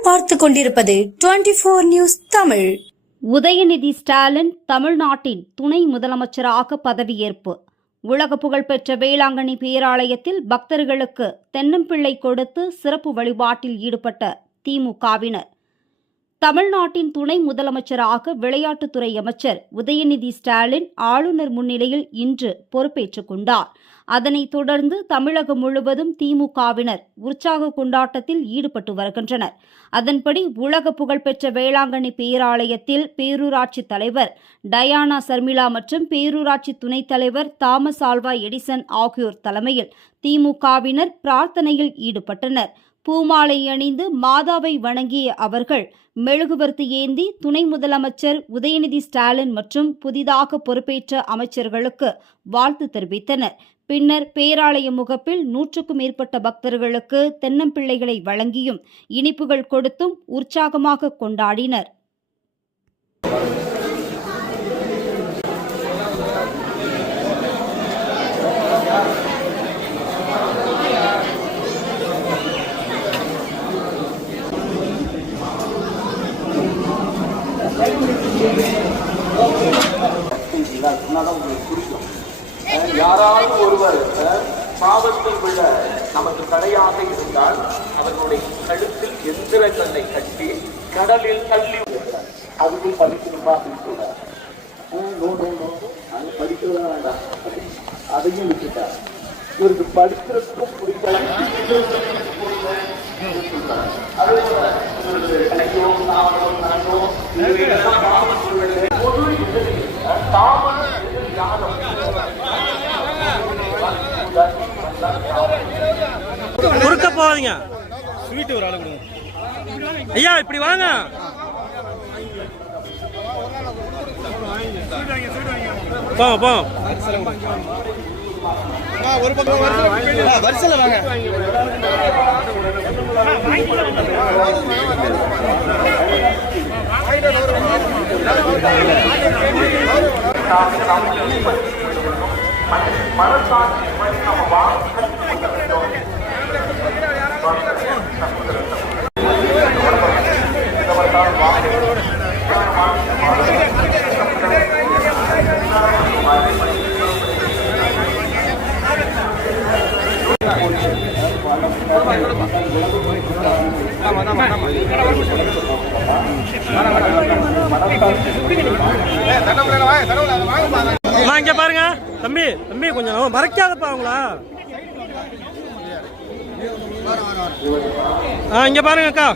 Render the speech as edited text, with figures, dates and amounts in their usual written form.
நீங்கள் பார்த்துக் கொண்டிருப்பது 24 நியூஸ் தமிழ். உதயநிதி ஸ்டாலின் தமிழ்நாட்டின் துணை முதலமைச்சராக பதவியேற்பு. உலக புகழ்பெற்ற வேளாங்கண்ணி பேராலயத்தில் பக்தர்களுக்கு தென்னம்பிள்ளை கொடுத்து சிறப்பு வழிபாட்டில் ஈடுபட்ட திமுகவினர். தமிழ்நாட்டின் துணை முதலமைச்சராக விளையாட்டுத்துறை அமைச்சர் உதயநிதி ஸ்டாலின் ஆளுநர் முன்னிலையில் இன்று பொறுப்பேற்றுக் கொண்டார். அதனைத் தொடர்ந்து தமிழகம் முழுவதும் திமுகவினர் உற்சாக கொண்டாட்டத்தில் ஈடுபட்டு வருகின்றனர். அதன்படி உலக புகழ்பெற்ற வேளாங்கண்ணி பேராலயத்தில் பேரூராட்சி தலைவர் டயானா சர்மிளா மற்றும் பேரூராட்சி துணைத் தலைவர் தாமஸ் ஆல்வா எடிசன் ஆகியோர் தலைமையில் திமுகவினர் பிரார்த்தனையில் ஈடுபட்டனர். பூமாலை அணிந்து மாதாவை வணங்கிய அவர்கள் மெழுகுவர்த்தி ஏந்தி துணை முதலமைச்சர் உதயநிதி ஸ்டாலின் மற்றும் புதிதாக பொறுப்பேற்ற அமைச்சர்களுக்கு வாழ்த்து தெரிவித்தனர். பின்னர் பேராலய முகப்பில் 100க்கும் மேற்பட்ட பக்தர்களுக்கு தென்னம்பிள்ளைகளை வழங்கியும் இனிப்புகள் கொடுத்தும் உற்சாகமாக கொண்டாடினர். யாராவது ஒருவர் பாவத்தில் விட நமக்கு தடையாக இருந்தால் அவர்களுடைய கழுத்தில் எந்திர கல்லை கட்டி கடலில் தள்ளி அதுக்கு படிக்கணுமா அது படிக்கிறதா வேண்டாம், அதையும் விட்டுட்டார். இவருக்கு படிக்கிறதுக்கும் பிடிக்கல. குறுக்க போவாதீங்க. ஸ்வீட் ஒரு ஆளு ஐயா, இப்படி வாங்க. போங்க ஒரு பக்கம் வரிசையில வாங்க. இங்க பாருங்க தம்பி, கொஞ்சம் மறைக்காதப்பா அவங்களா. இங்க பாருங்க அக்கா.